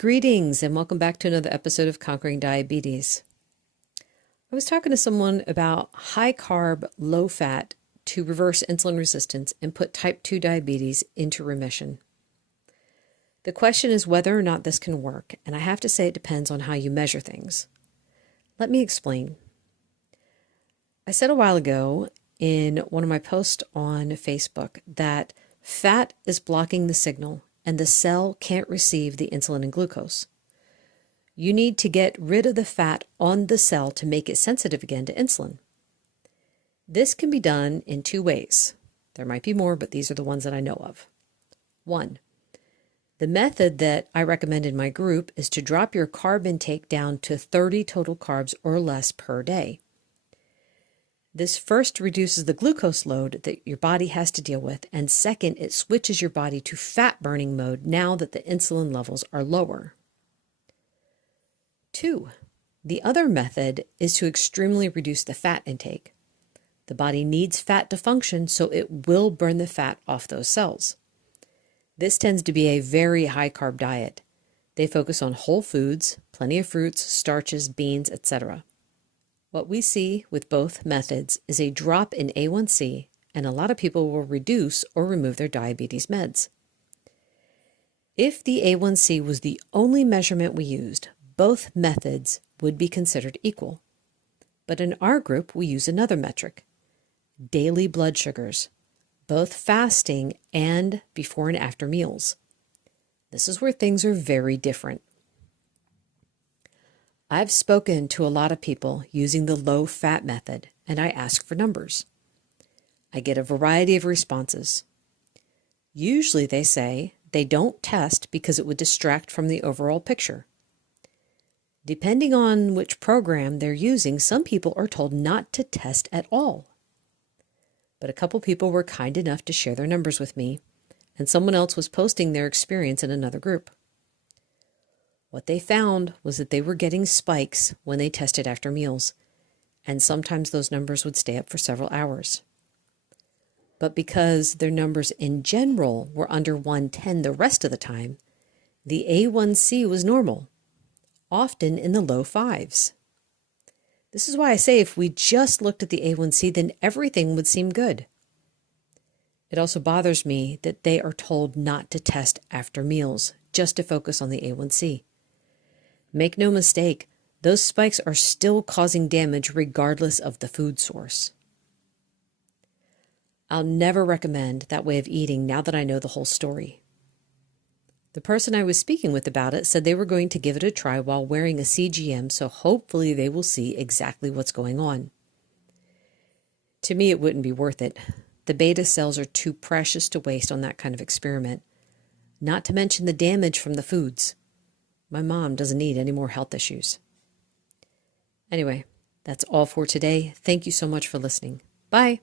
Greetings and welcome back to another episode of Conquering Diabetes. I was talking to someone about high carb, low fat to reverse insulin resistance and put type 2 diabetes into remission. The question is whether or not this can work, and I have to say it depends on how you measure things. Let me explain. I said a while ago in one of my posts on Facebook that fat is blocking the signal and the cell can't receive the insulin and glucose. You need to get rid of the fat on the cell to make it sensitive again to insulin. This can be done in two ways. There might be more, but these are the ones that I know of. One, the method that I recommend in my group is to drop your carb intake down to 30 total carbs or less per day. This first reduces the glucose load that your body has to deal with, and second, it switches your body to fat-burning mode now that the insulin levels are lower. Two, the other method is to extremely reduce the fat intake. The body needs fat to function, so it will burn the fat off those cells. This tends to be a very high-carb diet. They focus on whole foods, plenty of fruits, starches, beans, etc. What we see with both methods is a drop in A1C, and a lot of people will reduce or remove their diabetes meds. If the A1C was the only measurement we used, both methods would be considered equal. But in our group, we use another metric, daily blood sugars, both fasting and before and after meals. This is where things are very different. I've spoken to a lot of people using the low-fat method, and I ask for numbers. I get a variety of responses. Usually they say they don't test because it would distract from the overall picture. Depending on which program they're using, some people are told not to test at all. But a couple people were kind enough to share their numbers with me, and someone else was posting their experience in another group. What they found was that they were getting spikes when they tested after meals, and sometimes those numbers would stay up for several hours. But because their numbers in general were under 110 the rest of the time, the A1C was normal, often in the low fives. This is why I say if we just looked at the A1C, then everything would seem good. It also bothers me that they are told not to test after meals, just to focus on the A1C. Make no mistake, those spikes are still causing damage regardless of the food source. I'll never recommend that way of eating now that I know the whole story. The person I was speaking with about it said they were going to give it a try while wearing a CGM, so hopefully they will see exactly what's going on. To me, it wouldn't be worth it. The beta cells are too precious to waste on that kind of experiment, not to mention the damage from the foods. My mom doesn't need any more health issues. Anyway, that's all for today. Thank you so much for listening. Bye.